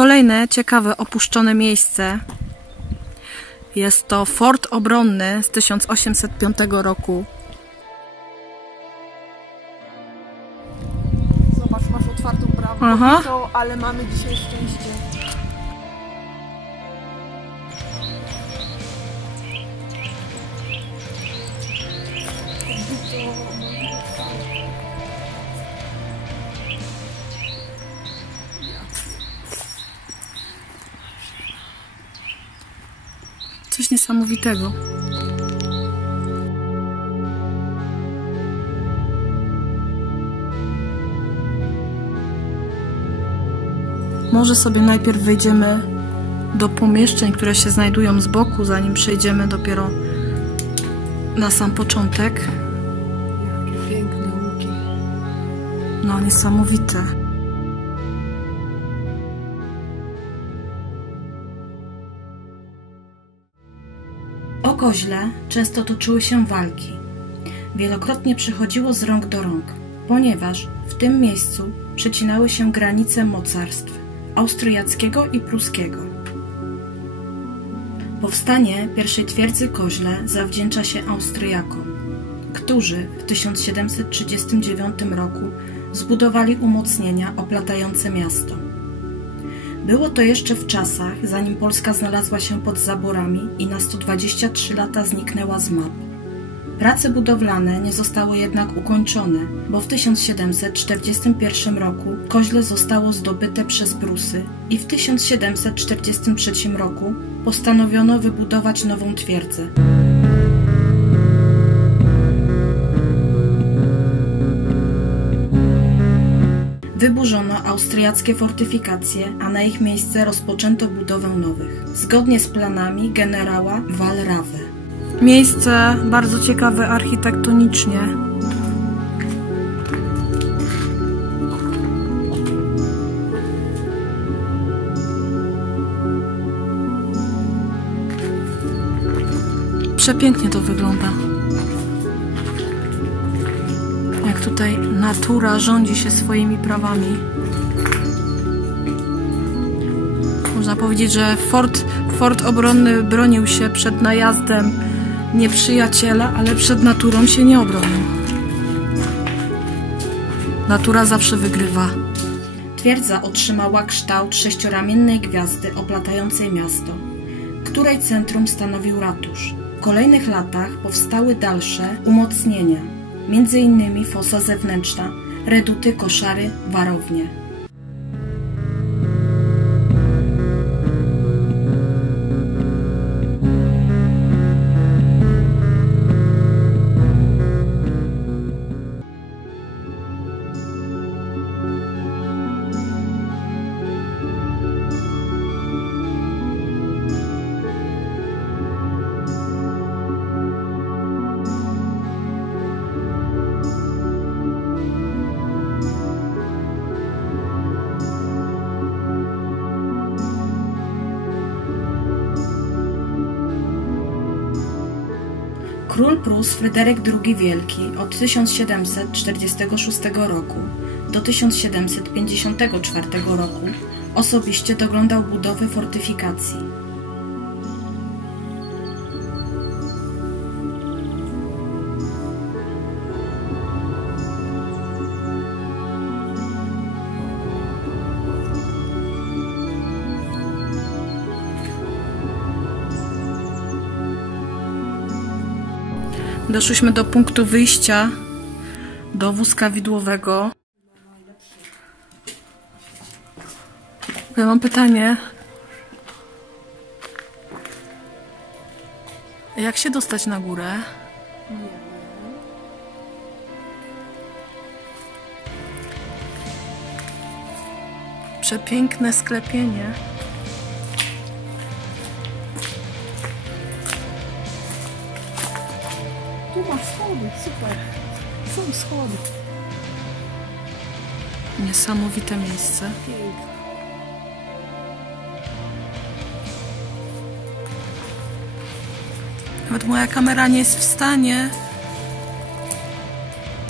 Kolejne ciekawe opuszczone miejsce. Jest to fort obronny z 1805 roku. Zobacz, masz otwartą bramę. Aha. Ale mamy dzisiaj szczęście. Coś niesamowitego. Może sobie najpierw wejdziemy do pomieszczeń, które się znajdują z boku, zanim przejdziemy dopiero na sam początek. Jakie piękne łuki. No, niesamowite. O Koźle często toczyły się walki. Wielokrotnie przychodziło z rąk do rąk, ponieważ w tym miejscu przecinały się granice mocarstw austriackiego i pruskiego. Powstanie pierwszej twierdzy Koźle zawdzięcza się Austriakom, którzy w 1739 roku zbudowali umocnienia oplatające miasto. Było to jeszcze w czasach, zanim Polska znalazła się pod zaborami i na 123 lata zniknęła z map. Prace budowlane nie zostały jednak ukończone, bo w 1741 roku Koźle zostało zdobyte przez Prusy i w 1743 roku postanowiono wybudować nową twierdzę. Wyburzono austriackie fortyfikacje, a na ich miejsce rozpoczęto budowę nowych, zgodnie z planami generała Walrawy. Miejsce bardzo ciekawe architektonicznie. Przepięknie to wygląda. Jak tutaj natura rządzi się swoimi prawami. Można powiedzieć, że fort obronny bronił się przed najazdem nieprzyjaciela, ale przed naturą się nie obronił. Natura zawsze wygrywa. Twierdza otrzymała kształt sześcioramiennej gwiazdy oplatającej miasto, której centrum stanowił ratusz. W kolejnych latach powstały dalsze umocnienia, m.in. fosa zewnętrzna, reduty, koszary, warownie. Król Prus Fryderyk II Wielki od 1746 roku do 1754 roku osobiście doglądał budowy fortyfikacji. Doszliśmy do punktu wyjścia do wózka widłowego. Ja mam pytanie. Jak się dostać na górę? Przepiękne sklepienie. Tu masz schody, super. Są schody. Niesamowite miejsce. Piękne. Nawet moja kamera nie jest w stanie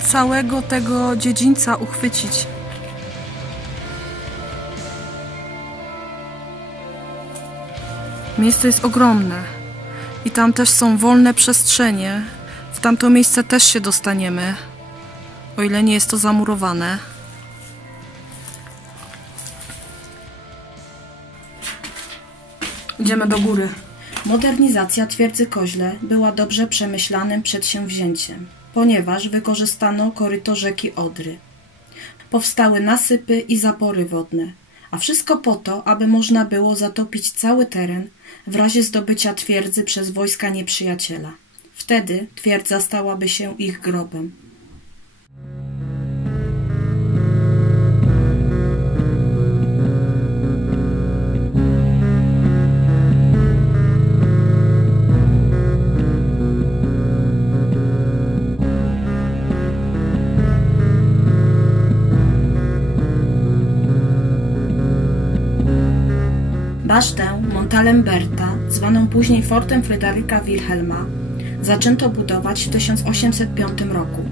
całego tego dziedzińca uchwycić. Miejsce jest ogromne i tam też są wolne przestrzenie. W tamto miejsce też się dostaniemy, o ile nie jest to zamurowane. Idziemy do góry. Modernizacja twierdzy Koźle była dobrze przemyślanym przedsięwzięciem, ponieważ wykorzystano koryto rzeki Odry. Powstały nasypy i zapory wodne, a wszystko po to, aby można było zatopić cały teren w razie zdobycia twierdzy przez wojska nieprzyjaciela. Wtedy twierdza stałaby się ich grobem. Basztę Montalemberta, zwaną później Fortem Fryderyka Wilhelma, zaczęto budować w 1805 roku.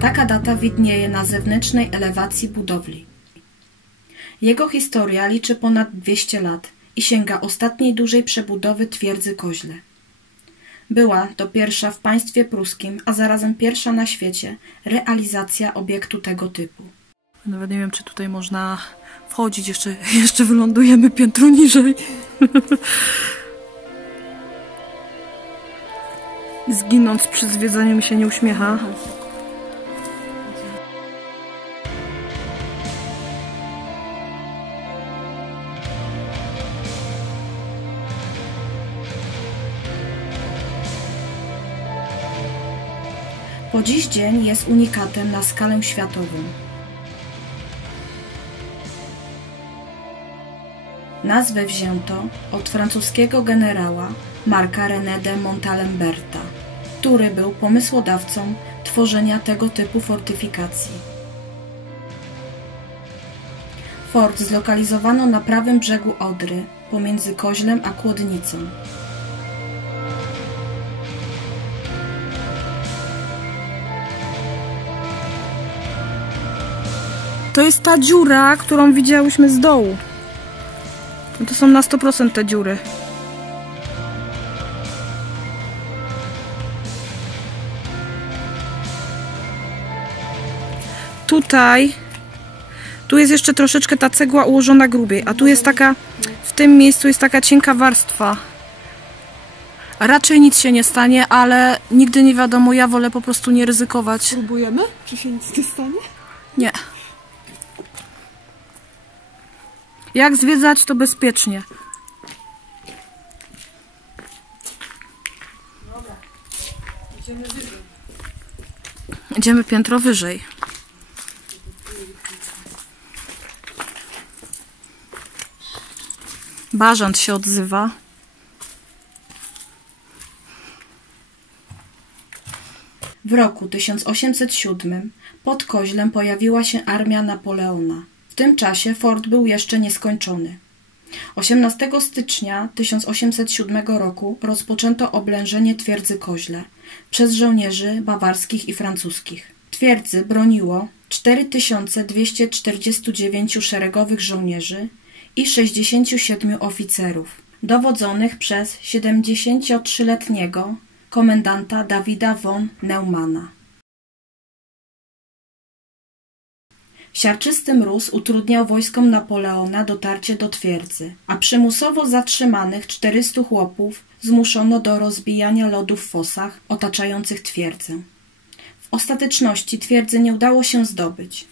Taka data widnieje na zewnętrznej elewacji budowli. Jego historia liczy ponad 200 lat i sięga ostatniej dużej przebudowy twierdzy Koźle. Była to pierwsza w państwie pruskim, a zarazem pierwsza na świecie realizacja obiektu tego typu. Nawet nie wiem, czy tutaj można wchodzić, jeszcze wylądujemy piętro niżej. Zginąc przy zwiedzaniu mi się nie uśmiecha. Po dziś dzień jest unikatem na skalę światową. Nazwę wzięto od francuskiego generała Marca René de Montalemberta, który był pomysłodawcą tworzenia tego typu fortyfikacji. Fort zlokalizowano na prawym brzegu Odry, pomiędzy Koźlem a Kłodnicą. To jest ta dziura, którą widziałyśmy z dołu. To są na 100% te dziury. Tu jest jeszcze troszeczkę ta cegła ułożona grubiej, a tu jest taka, w tym miejscu jest taka cienka warstwa. Raczej nic się nie stanie, ale nigdy nie wiadomo, ja wolę po prostu nie ryzykować. Próbujemy? Czy się nic nie stanie? Nie. Jak zwiedzać, to bezpiecznie. Dobra. Idziemy wyżej. Idziemy piętro wyżej. Bażant się odzywa. W roku 1807 pod Koźlem pojawiła się armia Napoleona. W tym czasie fort był jeszcze nieskończony. 18 stycznia 1807 roku rozpoczęto oblężenie twierdzy Koźle przez żołnierzy bawarskich i francuskich. Twierdzy broniło 4249 szeregowych żołnierzy i 67 oficerów, dowodzonych przez 73-letniego komendanta Dawida von Neumana. Siarczysty mróz utrudniał wojskom Napoleona dotarcie do twierdzy, a przymusowo zatrzymanych 400 chłopów zmuszono do rozbijania lodu w fosach otaczających twierdzę. W ostateczności twierdzy nie udało się zdobyć.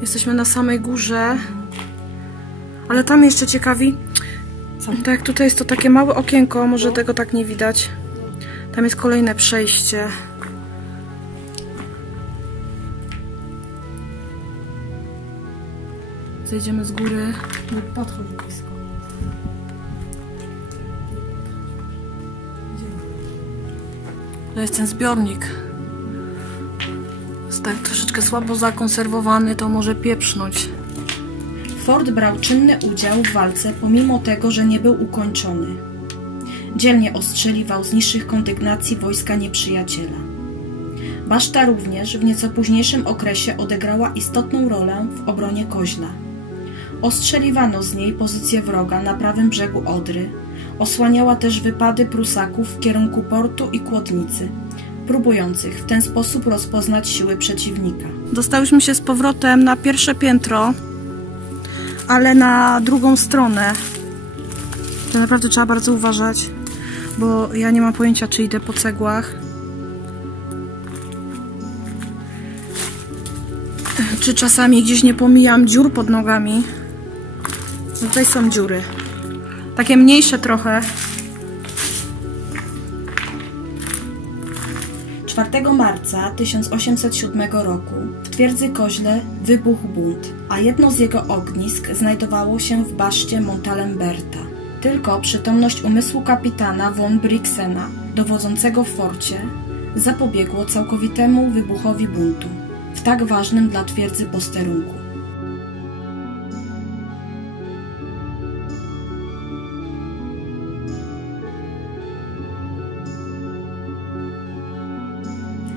Jesteśmy na samej górze, ale tam jeszcze ciekawi. Tak jak tutaj jest to takie małe okienko, może tego tak nie widać. Tam jest kolejne przejście. Zejdziemy z góry. Nie podchodź blisko. To jest ten zbiornik. Jest tak troszeczkę słabo zakonserwowany, to może pieprznąć. Fort brał czynny udział w walce, pomimo tego, że nie był ukończony. Dzielnie ostrzeliwał z niższych kondygnacji wojska nieprzyjaciela. Baszta również w nieco późniejszym okresie odegrała istotną rolę w obronie Koźla. Ostrzeliwano z niej pozycję wroga na prawym brzegu Odry, osłaniała też wypady Prusaków w kierunku portu i Kłodnicy, próbujących w ten sposób rozpoznać siły przeciwnika. Dostałyśmy się z powrotem na pierwsze piętro, ale na drugą stronę. To naprawdę trzeba bardzo uważać, bo ja nie mam pojęcia, czy idę po cegłach, czy czasami gdzieś nie pomijam dziur pod nogami. No tutaj są dziury. Takie mniejsze trochę. 4 marca 1807 roku w twierdzy Koźle wybuchł bunt, a jedno z jego ognisk znajdowało się w baszcie Montalemberta. Tylko przytomność umysłu kapitana von Briksena, dowodzącego w forcie, zapobiegło całkowitemu wybuchowi buntu w tak ważnym dla twierdzy posterunku.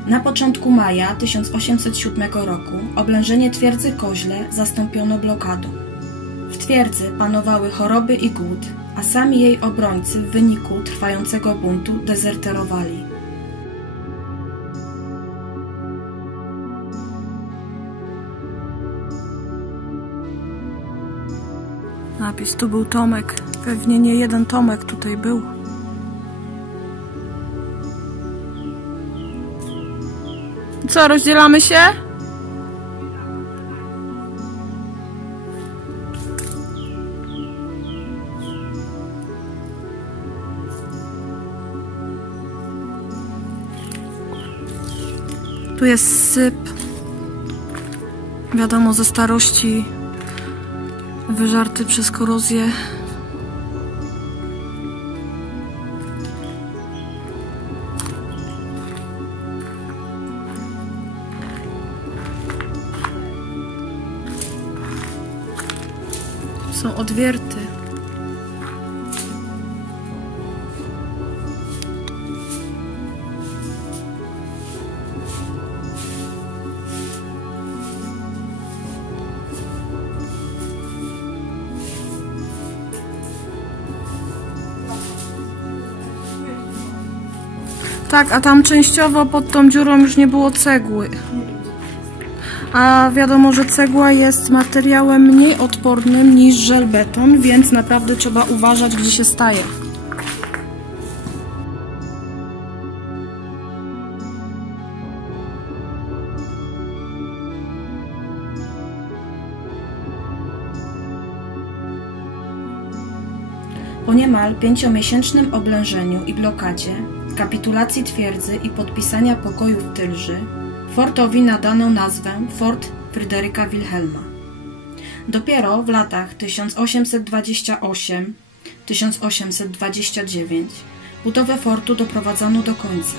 Na początku maja 1807 roku oblężenie twierdzy Koźle zastąpiono blokadą. W twierdzy panowały choroby i głód, a sami jej obrońcy w wyniku trwającego buntu dezerterowali. Napis, tu był Tomek. Pewnie nie jeden Tomek tutaj był. Co, rozdzielamy się? Tu jest syp. Wiadomo, ze starości wyżarty przez korozję. Są odwierty. Tak, a tam częściowo pod tą dziurą już nie było cegły. A wiadomo, że cegła jest materiałem mniej odpornym niż żelbeton, więc naprawdę trzeba uważać, gdzie się staje. Po niemal 5-miesięcznym oblężeniu i blokadzie, kapitulacji twierdzy i podpisania pokoju w Tylży, fortowi nadano nazwę Fort Fryderyka Wilhelma. Dopiero w latach 1828-1829 budowę fortu doprowadzono do końca.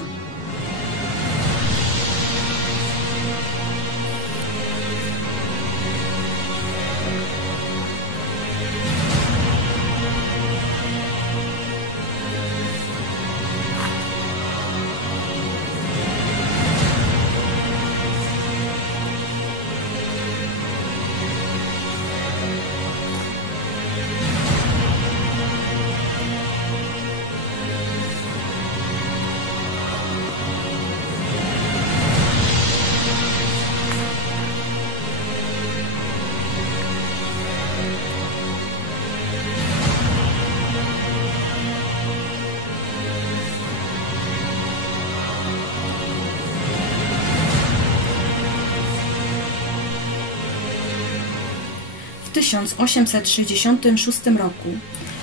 W 1866 roku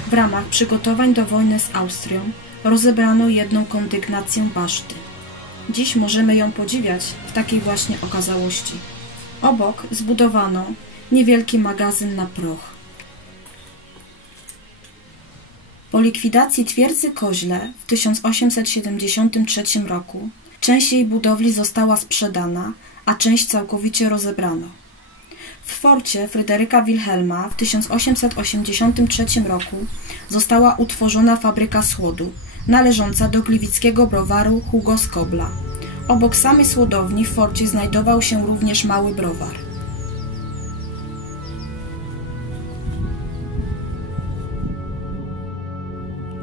w ramach przygotowań do wojny z Austrią rozebrano jedną kondygnację baszty. Dziś możemy ją podziwiać w takiej właśnie okazałości. Obok zbudowano niewielki magazyn na proch. Po likwidacji twierdzy Koźle w 1873 roku część jej budowli została sprzedana, a część całkowicie rozebrano. W forcie Fryderyka Wilhelma w 1883 roku została utworzona fabryka słodu należąca do gliwickiego browaru Hugo Skobla Obok samej słodowni w forcie znajdował się również mały browar.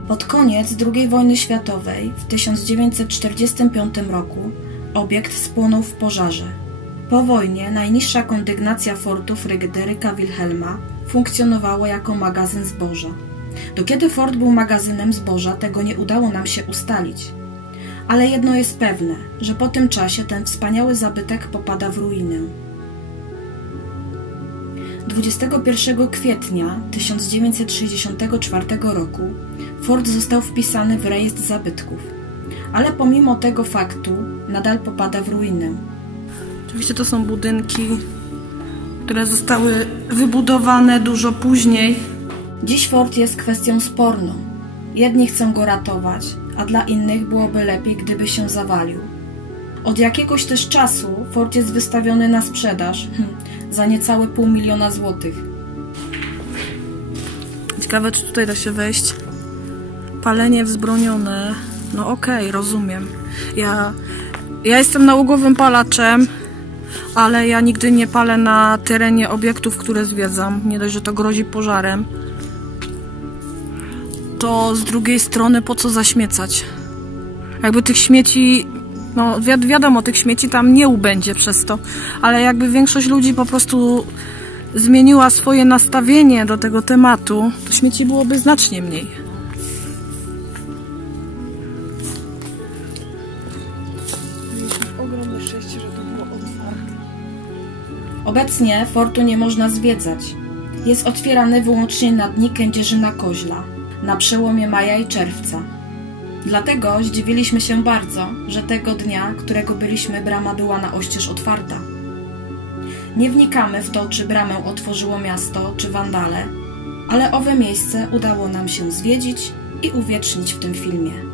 Pod koniec II wojny światowej w 1945 roku obiekt spłonął w pożarze. Po wojnie najniższa kondygnacja fortu Fryderyka Wilhelma funkcjonowała jako magazyn zboża. Do kiedy fort był magazynem zboża, tego nie udało nam się ustalić. Ale jedno jest pewne, że po tym czasie ten wspaniały zabytek popada w ruinę. 21 kwietnia 1964 roku fort został wpisany w rejestr zabytków, ale pomimo tego faktu nadal popada w ruinę. Oczywiście to są budynki, które zostały wybudowane dużo później. Dziś fort jest kwestią sporną. Jedni chcą go ratować, a dla innych byłoby lepiej, gdyby się zawalił. Od jakiegoś też czasu fort jest wystawiony na sprzedaż za niecałe 500 000 złotych. Ciekawe, czy tutaj da się wejść. Palenie wzbronione. No okej, rozumiem. Ja jestem nałogowym palaczem, ale ja nigdy nie palę na terenie obiektów, które zwiedzam. Nie dość, że to grozi pożarem. To z drugiej strony po co zaśmiecać? Jakby tych śmieci, no wiadomo, tych śmieci tam nie ubędzie przez to, ale jakby większość ludzi po prostu zmieniła swoje nastawienie do tego tematu, to śmieci byłoby znacznie mniej. Mieliśmy ogromne szczęście, że to było otwarte. Obecnie fortu nie można zwiedzać. Jest otwierany wyłącznie na dni Kędzierzyna Koźla, na przełomie maja i czerwca. Dlatego zdziwiliśmy się bardzo, że tego dnia, którego byliśmy, brama była na oścież otwarta. Nie wnikamy w to, czy bramę otworzyło miasto, czy wandale, ale owe miejsce udało nam się zwiedzić i uwiecznić w tym filmie.